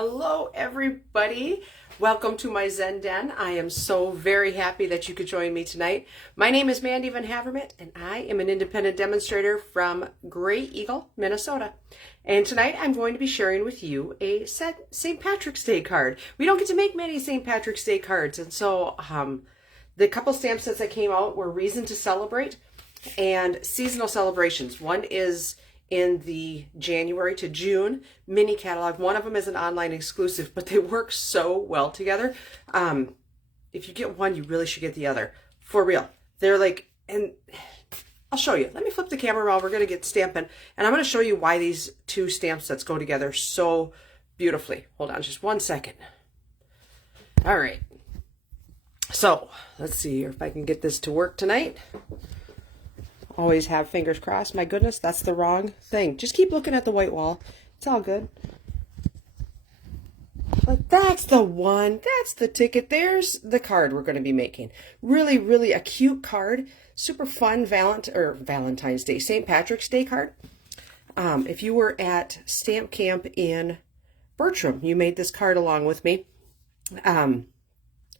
Hello everybody. Welcome to my Zen Den. I am so very happy that you could join me tonight. My name is Mandy Van Havermont and I am an independent demonstrator from Gray Eagle, Minnesota. And tonight I'm going to be sharing with you a St. Patrick's Day card. We don't get to make many St. Patrick's Day cards, and so the couple stamp sets that came out were Reason to Celebrate and Seasonal Celebrations. One is in the January to June mini catalog. One of them is an online exclusive, but they work so well together. If you get one, you really should get the other. For real. They're like, and I'll show you. Let me flip the camera around. We're going to get Stampin', and I'm going to show you why these two stamp sets go together so beautifully. Hold on just one second. All right. So let's see here if I can get this to work tonight. Always have fingers crossed. My goodness, that's the wrong thing. Just keep looking at the white wall. It's all good. But that's the one. That's the ticket. There's the card we're going to be making. Really, really a cute card. Super fun Valentine's Day, St. Patrick's Day card. If you were at Stamp Camp in Bertram, you made this card along with me.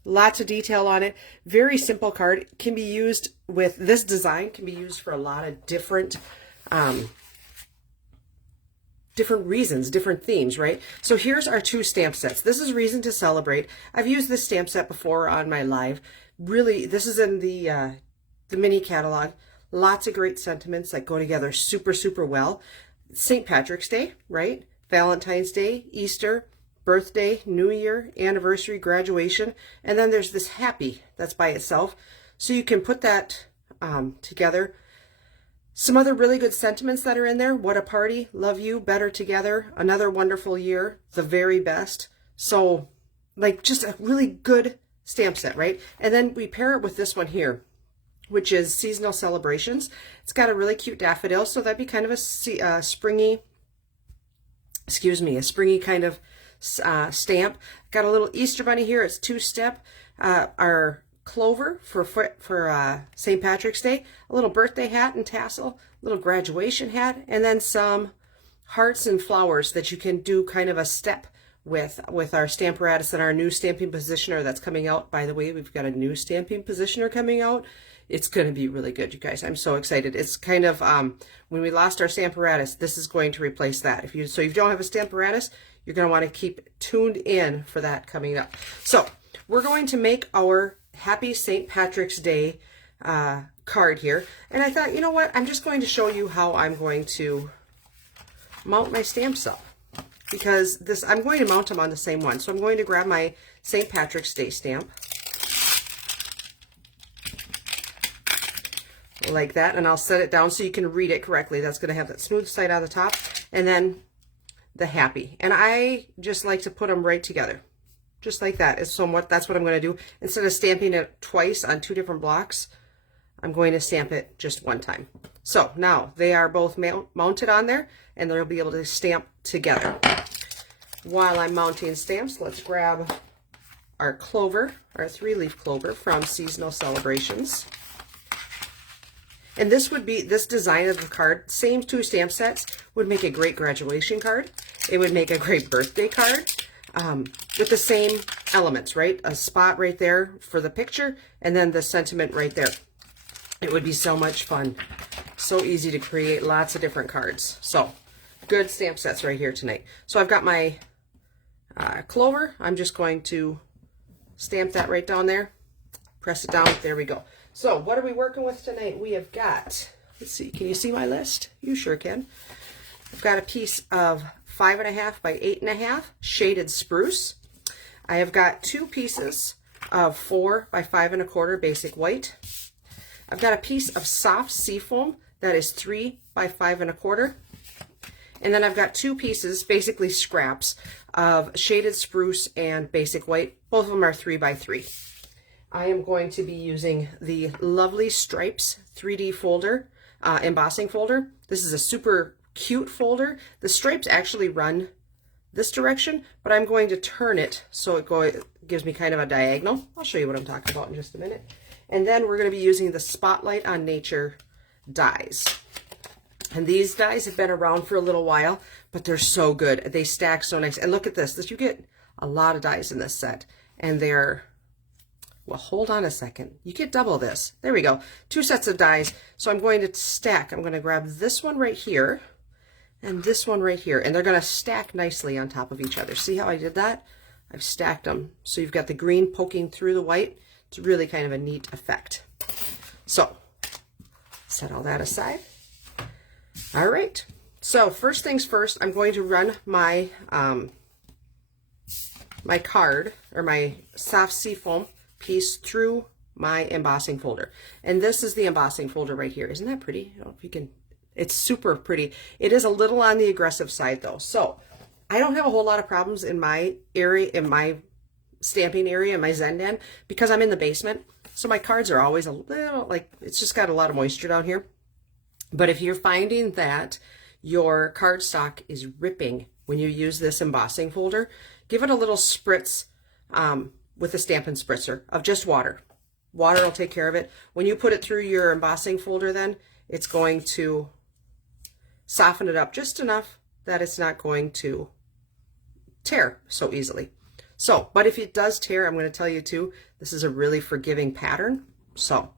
Lots of detail on it. Very simple card. Can be used with this design, can be used for a lot of different reasons, different themes, right? So here's our two stamp sets. This is Reason to Celebrate. I've used this stamp set before on my live. Really, this is in the mini catalog. Lots of great sentiments that go together super, super well. St. Patrick's Day, right? Valentine's Day, Easter, birthday, New Year, anniversary, graduation, and then there's this happy that's by itself. So you can put that together. Some other really good sentiments that are in there. What a party, love you, better together, another wonderful year, the very best. So like just a really good stamp set, right? And then we pair it with this one here, which is Seasonal Celebrations. It's got a really cute daffodil, so that'd be kind of a springy kind of stamp. Got a little Easter bunny here. It's two-step. Our clover for St. Patrick's Day. A little birthday hat and tassel. A little graduation hat, and then some hearts and flowers that you can do kind of a step with our Stamparatus and our new stamping positioner that's coming out. By the way, we've got a new stamping positioner coming out. It's going to be really good, you guys. I'm so excited. It's kind of, when we lost our Stamparatus, this is going to replace that. If you don't have a Stamparatus, you're going to want to keep tuned in for that coming up. So we're going to make our Happy St. Patrick's Day card here. And I thought, you know what? I'm just going to show you how I'm going to mount my stamps up. Because I'm going to mount them on the same one. So I'm going to grab my St. Patrick's Day stamp. Like that, and I'll set it down so you can read it correctly. That's going to have that smooth side on the top, and then the happy. And I just like to put them right together, just like that. That's what I'm going to do. Instead of stamping it twice on two different blocks, I'm going to stamp it just one time. So now they are both mounted on there, and they'll be able to stamp together. While I'm mounting stamps, let's grab our clover, our 3-leaf clover from Seasonal Celebrations. And this design of the card, same two stamp sets, would make a great graduation card. It would make a great birthday card with the same elements, right? A spot right there for the picture, and then the sentiment right there. It would be so much fun. So easy to create lots of different cards. So good stamp sets right here tonight. So I've got my clover. I'm just going to stamp that right down there. Press it down. There we go. So what are we working with tonight? We have got, let's see, can you see my list? You sure can. I've got a piece of 5.5 by 8.5 shaded spruce. I have got 2 pieces of 4 by 5.25 basic white. I've got a piece of soft seafoam that is 3 by 5.25. And then I've got 2 pieces, basically scraps, of shaded spruce and basic white. Both of them are 3 by 3. I am going to be using the Lovely Stripes 3D folder, embossing folder. This is a super cute folder. The stripes actually run this direction, but I'm going to turn it so it gives me kind of a diagonal. I'll show you what I'm talking about in just a minute. And then we're going to be using the Spotlight on Nature dies. And these dies have been around for a little while, but they're so good. They stack so nice. And look at this. You get a lot of dies in this set, and they're, well, hold on a second. You get double this. There we go. 2 sets of dies. So I'm going to stack. I'm going to grab this one right here and this one right here, and they're going to stack nicely on top of each other. See how I did that? I've stacked them. So you've got the green poking through the white. It's really kind of a neat effect. So set all that aside. All right. So first things first, I'm going to run my my card or my soft seafoam piece through my embossing folder. And this is the embossing folder right here. Isn't that pretty? I don't know if you can, it's super pretty. It is a little on the aggressive side though. So I don't have a whole lot of problems in my area, in my stamping area, in my Zendan, because I'm in the basement. So my cards are always a little, like, it's just got a lot of moisture down here. But if you're finding that your cardstock is ripping when you use this embossing folder, give it a little spritz with a Stampin' spritzer of just water. Water will take care of it. When you put it through your embossing folder, then it's going to soften it up just enough that it's not going to tear so easily. So, but if it does tear, I'm going to tell you too, this is a really forgiving pattern. So,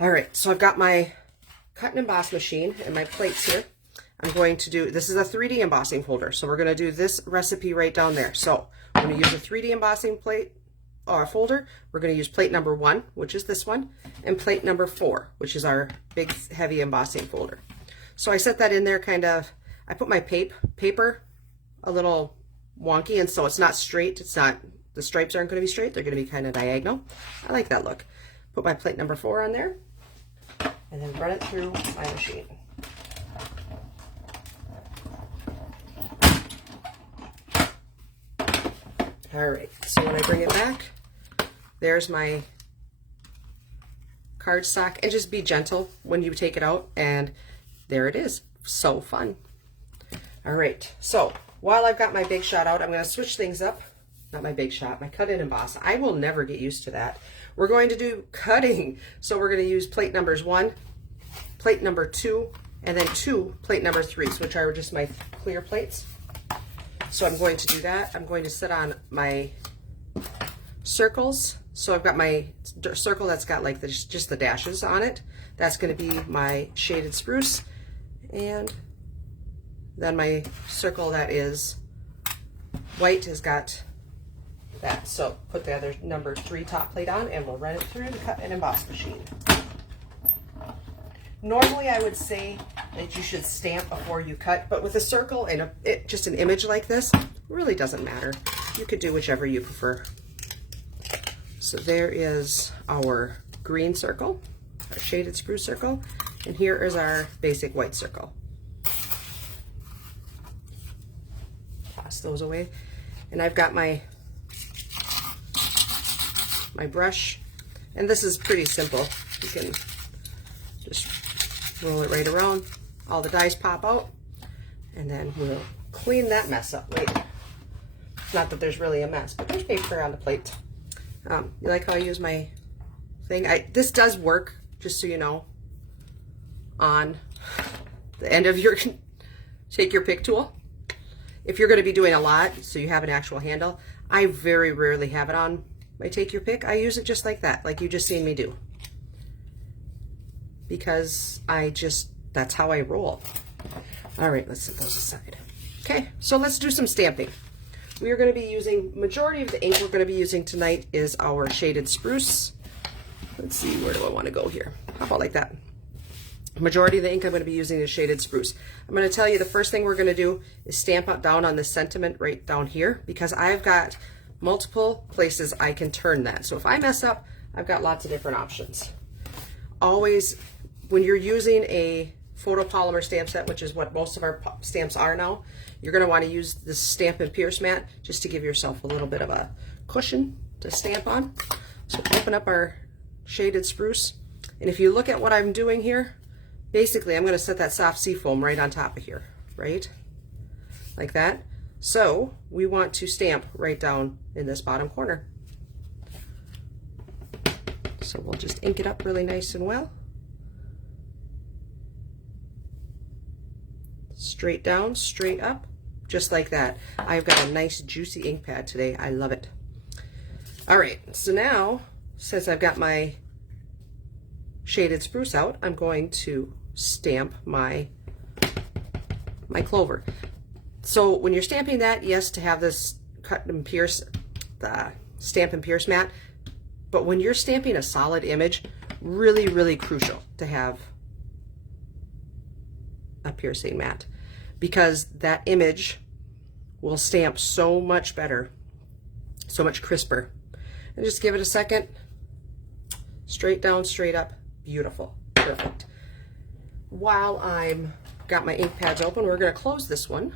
all right, so I've got my cut and emboss machine and my plates here. I'm going to do, this is a 3D embossing folder, so we're going to do this recipe right down there. So I'm going to use a 3D embossing plate or folder. We're going to use plate number 1, which is this one, and plate number 4, which is our big heavy embossing folder. So I set that in there kind of, I put my paper a little wonky, and so it's not straight. It's not, the stripes aren't going to be straight. They're going to be kind of diagonal. I like that look. Put my plate number 4 on there, and then run it through my machine. All right, so when I bring it back, there's my cardstock, and just be gentle when you take it out, and there it is. So fun. All right, so while I've got my Big Shot out, I'm going to switch things up. Not my Big Shot, my cut in emboss. I will never get used to that. We're going to do cutting, so we're going to use plate numbers 1, plate number 2, and then 2 plate number 3s, which are just my clear plates. So I'm going to do that. I'm going to sit on my circles. So I've got my circle that's got like just the dashes on it. That's going to be my shaded spruce. And then my circle that is white has got that. So put the other number 3 top plate on, and we'll run it through the cut and emboss machine. Normally I would say that you should stamp before you cut, but with a circle and just an image like this, it really doesn't matter. You could do whichever you prefer. So there is our green circle, our shaded spruce circle, and here is our basic white circle. Toss those away. And I've got my brush, and this is pretty simple. You can just roll it right around. All the dies pop out, and then we'll clean that mess up. Wait, not that there's really a mess, but there's paper on the plate. You like how I use my thing? This does work, just so you know, on the end of your take your pick tool. If you're going to be doing a lot, so you have an actual handle, I very rarely have it on my take your pick. I use it just like that, like you just seen me do, because that's how I roll. All right, let's set those aside. Okay, so let's do some stamping. We are going to be using, majority of the ink we're going to be using tonight is our shaded spruce. Let's see, where do I want to go here? How about like that? Majority of the ink I'm going to be using is shaded spruce. I'm going to tell you the first thing we're going to do is stamp up down on the sentiment right down here, because I've got multiple places I can turn that. So if I mess up, I've got lots of different options. Always, when you're using a photopolymer stamp set, which is what most of our stamps are now, you're going to want to use this Stampin' Pierce mat just to give yourself a little bit of a cushion to stamp on. So open up our shaded spruce, and if you look at what I'm doing here, basically I'm going to set that soft seafoam right on top of here, right? Like that. So we want to stamp right down in this bottom corner. So we'll just ink it up really nice and well. straight down, straight up, just like that. I've got a nice juicy ink pad today. I love it. All right, so now, since I've got my shaded spruce out, I'm going to stamp my clover. So when you're stamping that, yes, to have this cut and pierce, the stamp and pierce mat, but when you're stamping a solid image, really, really crucial to have a piercing mat, because that image will stamp so much better, so much crisper. And just give it a second. Straight down, straight up, beautiful, perfect. While I'm got my ink pads open, we're going to close this one,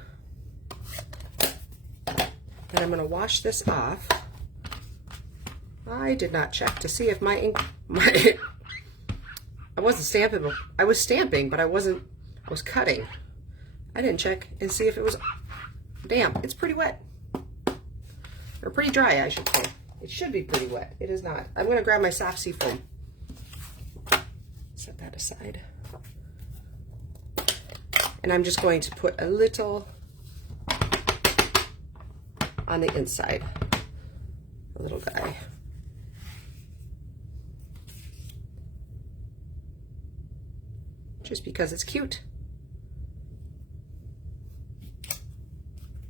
and I'm going to wash this off. I did not check to see if my ink, I wasn't stamping. I was stamping, but I was cutting. I didn't check and see if it was damp. It's pretty wet, or pretty dry, I should say. It should be pretty wet. It is not. I'm going to grab my soft sea foam. Set that aside. And I'm just going to put a little on the inside. A little guy. Just because it's cute.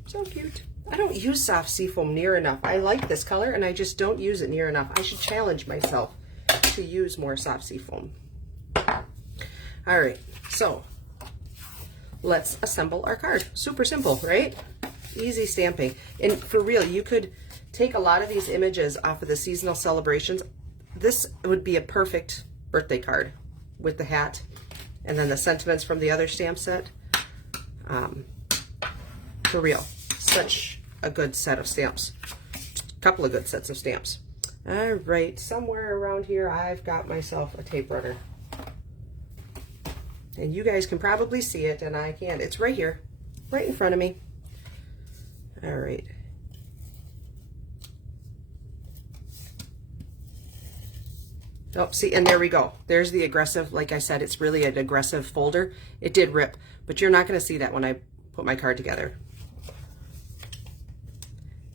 So cute. I don't use soft seafoam near enough. I like this color and I just don't use it near enough. I should challenge myself to use more soft seafoam. All right, so let's assemble our card. Super simple, right? Easy stamping. And for real, you could take a lot of these images off of the seasonal celebrations. This would be a perfect birthday card with the hat and then the sentiments from the other stamp set. For real, such a good set of stamps. A couple of good sets of stamps. All right, somewhere around here, I've got myself a tape runner. And you guys can probably see it, and I can't. It's right here, right in front of me. All right. Oh, see, and there we go. There's the aggressive, like I said, it's really an aggressive folder. It did rip, but you're not going to see that when I put my card together.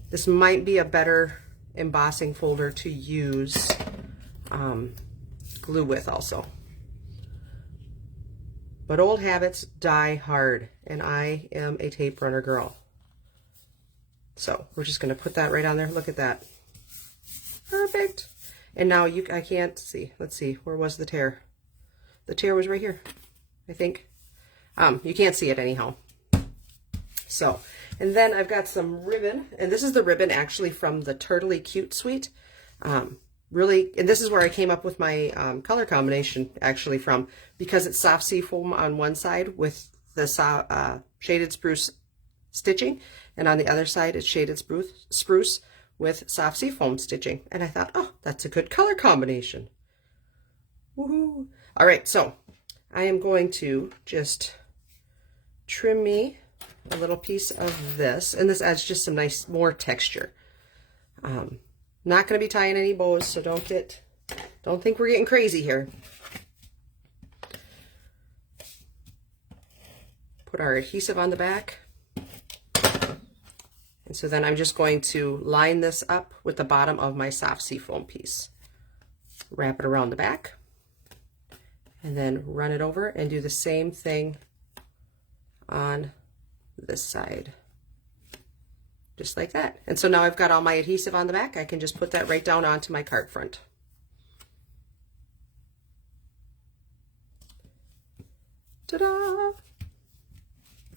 This might be a better embossing folder to use glue with also. But old habits die hard, and I am a tape runner girl. So we're just going to put that right on there. Look at that. Perfect. And now I can't see. Let's see. Where was the tear? The tear was right here, I think. You can't see it anyhow. So, and then I've got some ribbon, and this is the ribbon actually from the Turtley Cute Suite. Really, and this is where I came up with my color combination actually from, because it's soft sea foam on one side with the shaded spruce stitching, and on the other side it's shaded spruce with soft sea foam stitching. And I thought, oh, that's a good color combination. Woohoo! All right, so I am going to just trim me a little piece of this, and this adds just some nice, more texture. Not going to be tying any bows, so don't think we're getting crazy here. Put our adhesive on the back. And so then I'm just going to line this up with the bottom of my soft sea foam piece. Wrap it around the back, and then run it over and do the same thing on this side. Just like that. And so now I've got all my adhesive on the back. I can just put that right down onto my card front. Ta-da!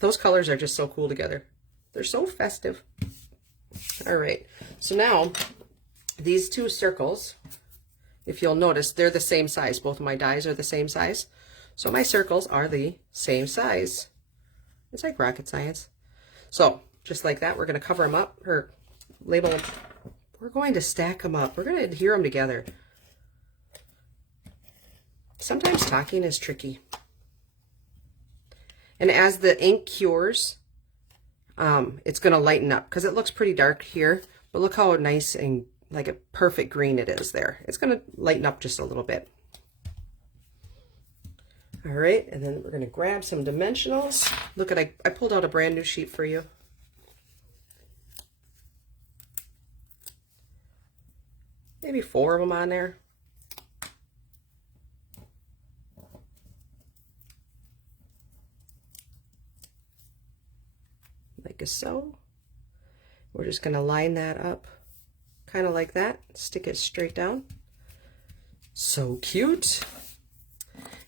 Those colors are just so cool together. They're so festive. All right, so now these two circles, if you'll notice, they're the same size. Both of my dies are the same size. So my circles are the same size. It's like rocket science. So just like that, we're going to cover them up, or label them. We're going to stack them up. We're going to adhere them together. Sometimes talking is tricky. And as the ink cures, it's going to lighten up, because it looks pretty dark here, but look how nice and like a perfect green it is there. It's going to lighten up just a little bit. All right, and then we're going to grab some dimensionals. Look at, I pulled out a brand new sheet for you. Maybe 4 of them on there. Like so. We're just going to line that up kind of like that. Stick it straight down. So cute.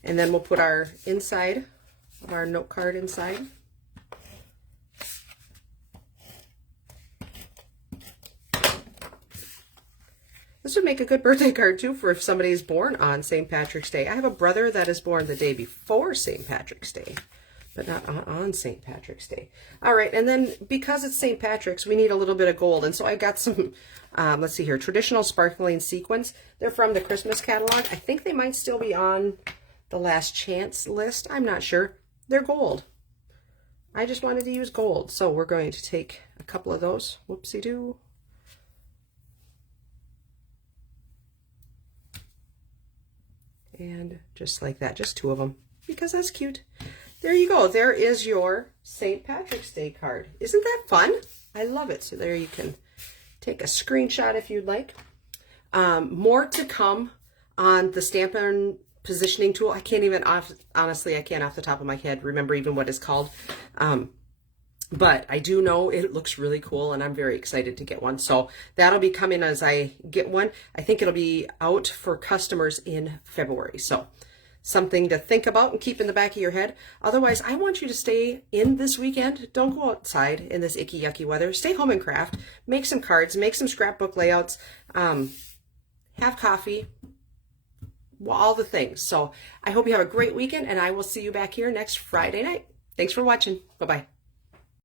And then we'll put our inside of our note card inside. This would make a good birthday card too for if somebody's born on St. Patrick's Day. I have a brother that is born the day before St. Patrick's Day, but not on St. Patrick's Day. All right, and then because it's St. Patrick's, we need a little bit of gold. And so I got some, let's see here, traditional sparkling sequins. They're from the Christmas catalog. I think they might still be on the last chance list. I'm not sure. They're gold. I just wanted to use gold. So we're going to take a couple of those. Whoopsie-doo. And just like that, just 2 of them, because that's cute. There you go. There is your St. Patrick's Day card. Isn't that fun? I love it. So there you can take a screenshot if you'd like. More to come on the Stampin' positioning tool. I can't even, honestly, I can't off the top of my head remember even what it's called. But I do know it looks really cool, and I'm very excited to get one. So that'll be coming as I get one. I think it'll be out for customers in February. So something to think about and keep in the back of your head. Otherwise, I want you to stay in this weekend. Don't go outside in this icky, yucky weather. Stay home and craft. Make some cards. Make some scrapbook layouts. Have coffee. All the things. So I hope you have a great weekend, and I will see you back here next Friday night. Thanks for watching. Bye-bye.